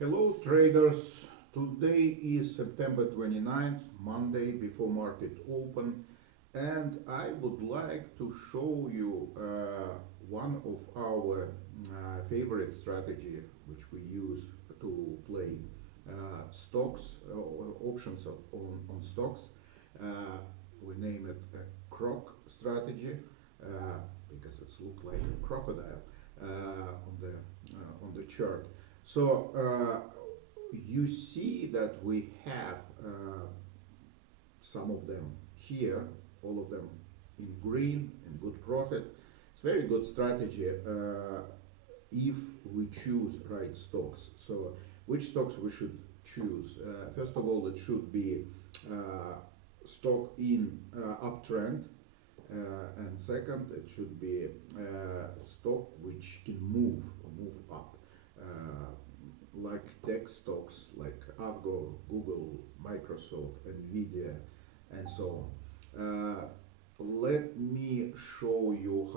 Hello traders, today is September 29th, Monday before market open, and I would like to show you one of our favorite strategy which we use to play stocks or options on stocks. We name it a Croc strategy because it's look like a crocodile on the chart. So you see that we have some of them here, all of them in green and good profit. It's very good strategy if we choose right stocks. So which stocks we should choose? First of all, it should be stock in uptrend. And second, it should be stock which can move up, like tech stocks like Avgo, Google, Microsoft, Nvidia, and so on. Let me show you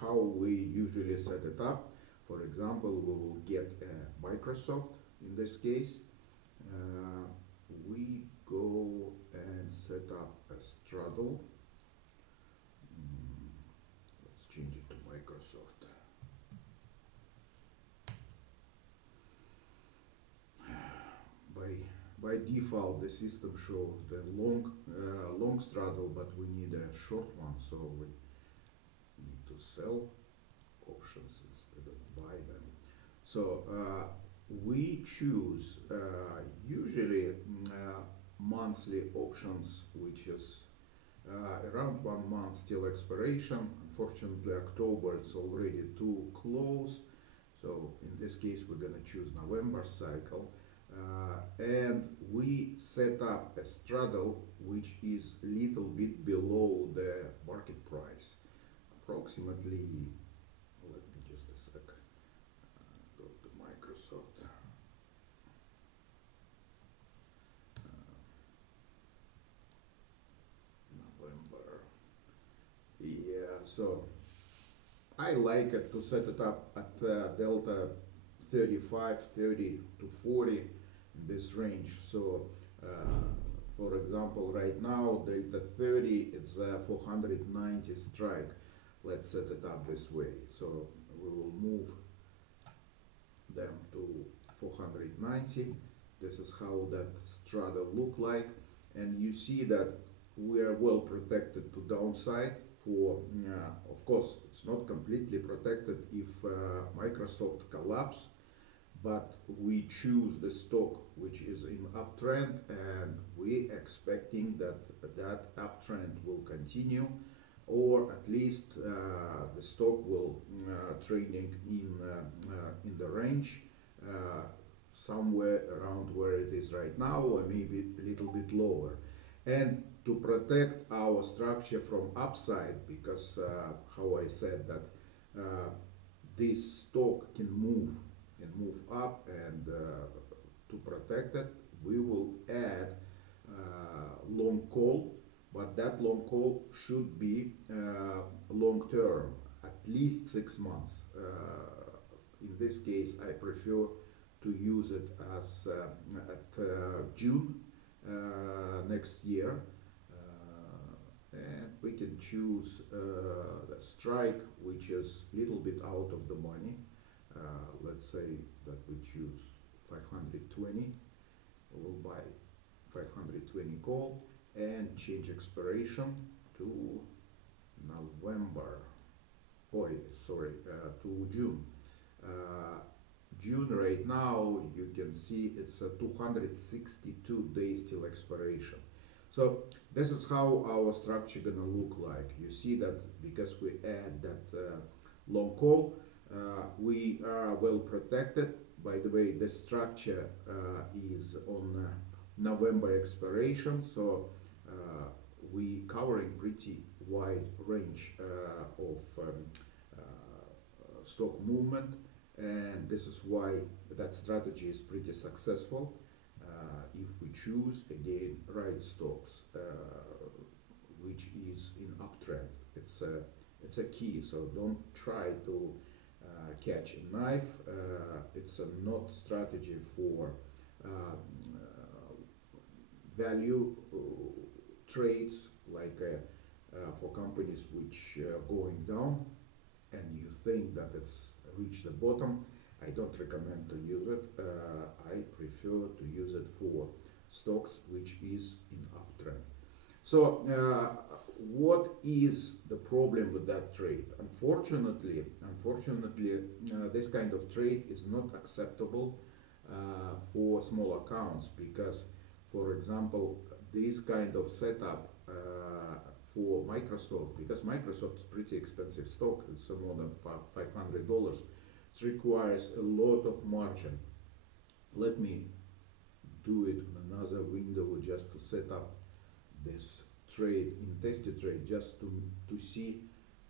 how we usually set it up. For example, we will get a Microsoft in this case. We go and set up a straddle. Let's change it to Microsoft. By default, the system shows the long straddle, but we need a short one, so we need to sell options instead of buy them. So we choose usually monthly options, which is around 1 month till expiration. Unfortunately, October is already too close, so in this case we're gonna choose November cycle. And we set up a straddle which is a little bit below the market price, approximately. Let me just a sec. Go to Microsoft. November. Yeah, so I like it to set it up at delta 35, 30 to 40 in this range. So for example, right now delta 30 it's 490 strike. Let's set it up this way. So we will move them to 490. This is how that straddle look like, and you see that we are well protected to downside. For of course it's not completely protected if Microsoft collapse, but we choose the stock which is in uptrend, and we expecting that that uptrend will continue, or at least the stock will trading in the range somewhere around where it is right now, or maybe a little bit lower. And to protect our structure from upside, because how I said that this stock can move up, and to protect it we will add long call, but that long call should be long term, at least 6 months. In this case I prefer to use it as at June next year, and we can choose the strike which is a little bit out of the money. Let's say that we choose 520. We'll buy 520 call and change expiration to November. Oh, sorry, to June. June right now, you can see it's 262 days till expiration. So this is how our structure gonna look like. You see that because we add that long call, we are well protected. By the way, the structure is on November expiration, so we covering pretty wide range of stock movement, and this is why that strategy is pretty successful if we choose again right stocks which is in uptrend. It's a key, so don't try to catch a knife. it's not strategy for value trades, like for companies which going down and you think that it's reached the bottom. I don't recommend to use it. I prefer to use it for stocks which is in uptrend. So what is the problem with that trade? Unfortunately, this kind of trade is not acceptable for small accounts, because, for example, this kind of setup for Microsoft, because Microsoft is pretty expensive stock, it's more than $500. It requires a lot of margin. Let me do it in another window just to set up this trade in tested trade, just to see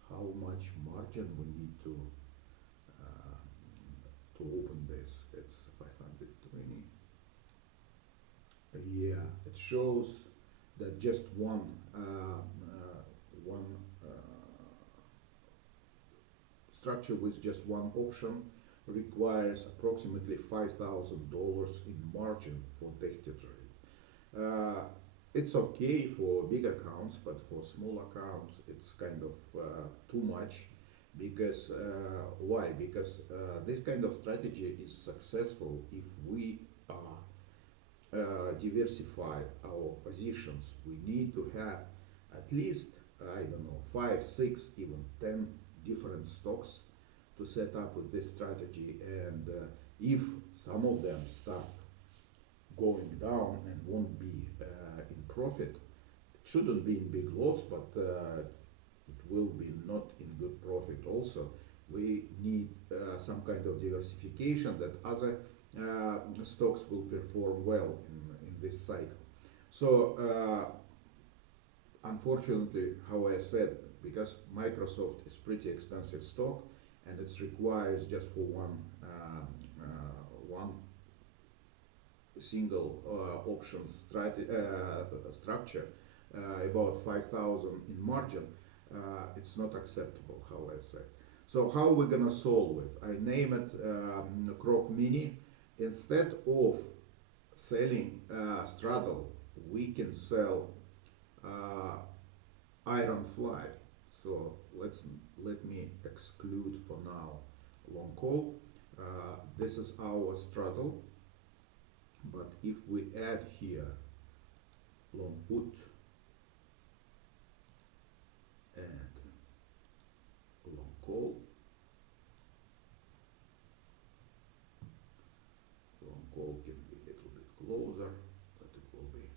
how much margin we need to open this. It's 520. Yeah, it shows that just one structure with just one option requires approximately $5,000 in margin for tested trade. It's okay for big accounts, but for small accounts it's kind of too much. Because why? Because this kind of strategy is successful if we diversify our positions. We need to have at least, I don't know, 5, 6, even 10 different stocks to set up with this strategy. And if some of them start going down and won't be in profit, it shouldn't be in big loss, but it will be not in good profit also. We need some kind of diversification, that other stocks will perform well in this cycle. So unfortunately, how I said, because Microsoft is pretty expensive stock and it requires just for one single option structure about 5,000 in margin, it's not acceptable, how I said. So how we're gonna solve it? I name it Croc Mini. Instead of selling straddle, we can sell iron fly. So let me exclude for now long call. This is our straddle, but if we add here long put and long call, long call can be a little bit closer, but it will be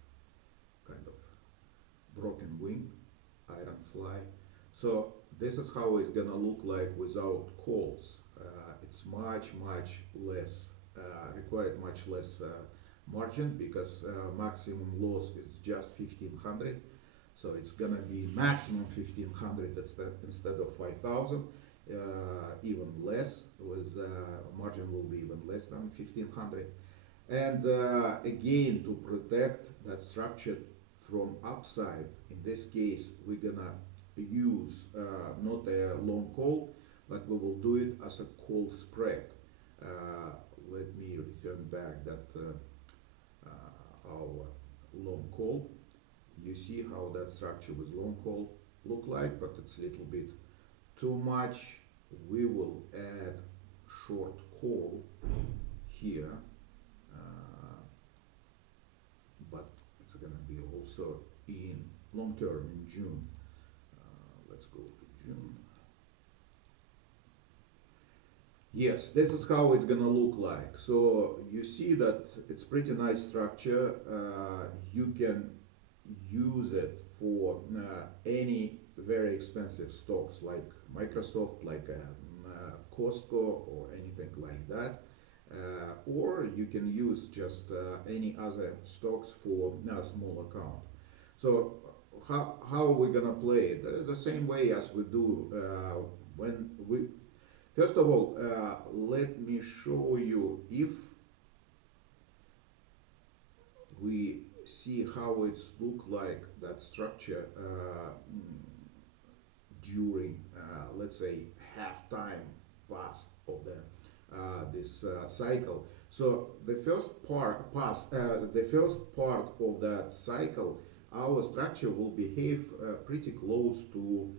kind of broken wing, iron fly. So this is how it's gonna look like without calls. It's much less required, much less margin, because maximum loss is just 1,500. So it's gonna be maximum 1,500 instead of 5,000, even less. With margin will be even less than 1,500. And again, to protect that structure from upside, in this case, we're gonna use not a long call, but we will do it as a call spread. Let me return back that our long call. You see how that structure with long call look like, but it's a little bit too much. We will add short call here, but it's gonna be also in long term in June. Let's go to June. Yes, this is how it's gonna look like. So you see that it's pretty nice structure. You can use it for any very expensive stocks like Microsoft, like Costco or anything like that. Or you can use just any other stocks for a small account. So how we're gonna play it? The same way as we do when we, first of all, let me show you, if we see how it's look like that structure during let's say half time past of the this cycle. So the first part of that cycle, our structure will behave pretty close to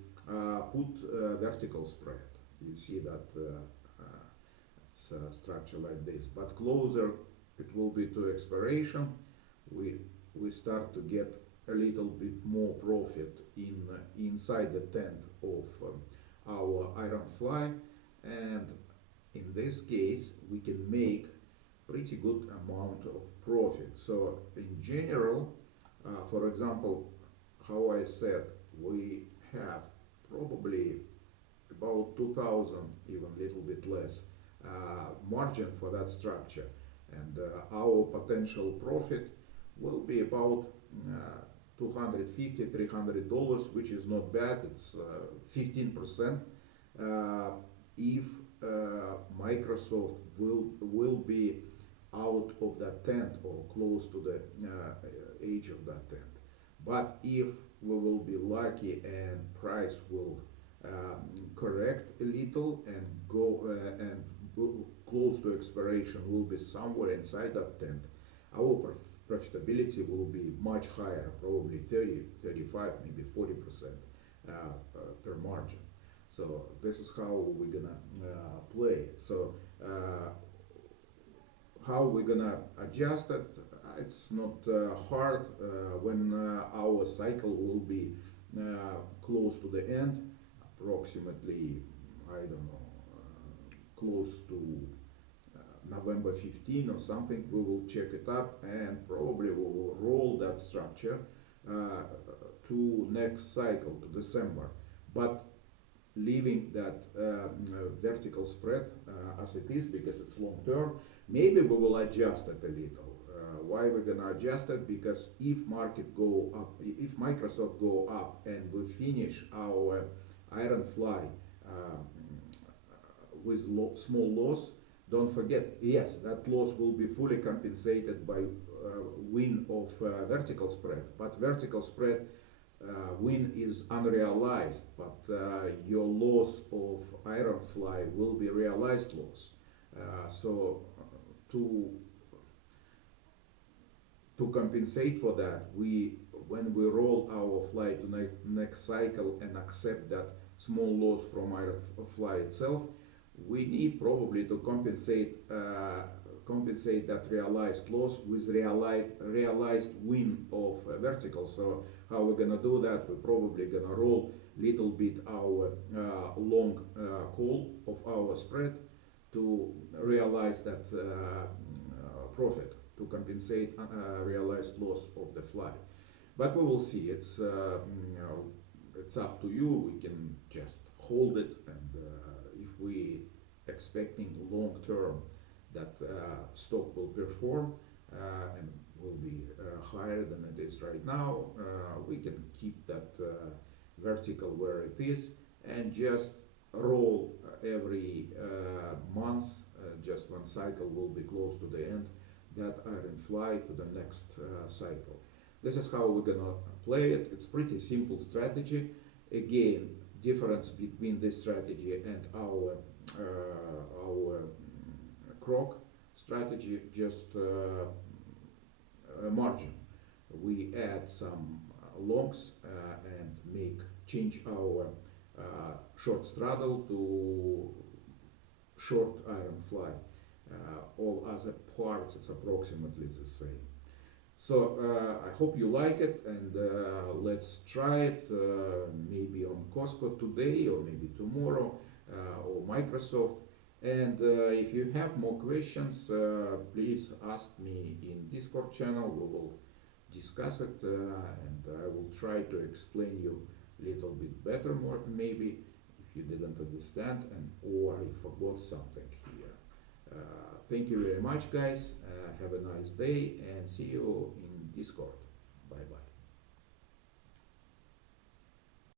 put vertical spread. You see that it's a structure like this, but closer it will be to expiration. We start to get a little bit more profit inside the tent of our iron fly, and in this case we can make pretty good amount of profit. So in general, for example, how I said, we have probably about 2000, even a little bit less, margin for that structure, and our potential profit will be about $250, $300, which is not bad. It's 15%. If Microsoft will be out of that tent or close to the edge of that tent. But if we will be lucky and price will correct a little and go and close to expiration will be somewhere inside that tent, our profitability will be much higher, probably 30, 35, maybe 40% per margin. So this is how we're gonna play it. So how we're gonna adjust it, it's not hard when our cycle will be close to the end, approximately, I don't know, close to November 15 or something. We will check it up and probably we will roll that structure to next cycle, to December, but leaving that vertical spread as it is, because it's long term. Maybe we will adjust it a little. Why we're gonna adjust it? Because if market go up, if Microsoft go up and we finish our iron fly with small loss, don't forget, yes, that loss will be fully compensated by win of vertical spread, but vertical spread win is unrealized, but your loss of iron fly will be realized loss. So to compensate for that, when we roll our fly to next cycle and accept that small loss from iron fly itself, we need probably to compensate that realized loss with realized win of vertical. So how we're gonna do that? We're probably gonna roll little bit our long call of our spread to realize that profit, to compensate realized loss of the fly. But we will see. It's it's up to you. We can just hold it, and if we expecting long term that stock will perform and will be higher than it is right now, we can keep that vertical where it is and just roll every month. Just one cycle will be close to the end, that iron fly to the next cycle. This is how we're gonna play it. It's pretty simple strategy. Again, difference between this strategy and our Croc strategy, just margin. We add some longs and change our short straddle to short iron fly. All other parts, it's approximately the same. So I hope you like it, and let's try it maybe on Costco today or maybe tomorrow or Microsoft. And if you have more questions, please ask me in Discord channel. We will discuss it and I will try to explain you a little bit better, more maybe if you didn't understand and or I forgot something here. Thank you very much, guys. Have a nice day and see you in Discord. Bye bye.